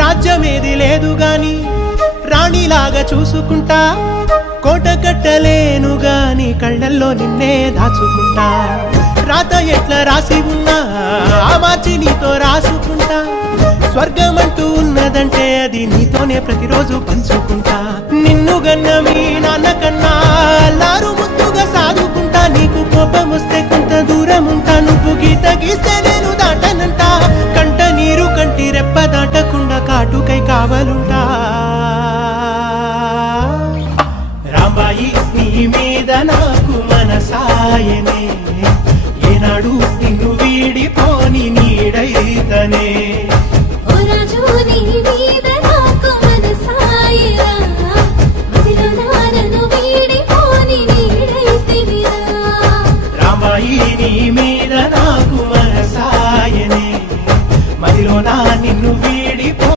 రాజ్యమేది లేదు గాని రాణిలాగా చూసుకుంటా కోట కట్టలేను గాని కళ్ళల్లో నిన్నే దాచుకుంటా రాత ఎట్లా రాసి ఉన్నా ఆ మార్చి నీతో రాసుకుంటా స్వర్గమంటూ ఉన్నదంటే అది నీతోనే ప్రతిరోజు పంచుకుంటా నిన్ను గన్న మీ నాన్న కన్నా అల్లారు ముద్దుగా సాదుకుంటా నీకు కోపం వస్తే కొంత దూరం ఉంటా నువ్వు గీత గీస్తే నేను దాటనంటా కంట నీరు కంటి రెప్ప దాటకుండా కాటుకై కావలుంటా రాంబాయి నీ మీద నాకు మనసాయనే ఏనాడు నిన్ను వీడిపోని నీడైతనే ఓ రాజు నీ మీద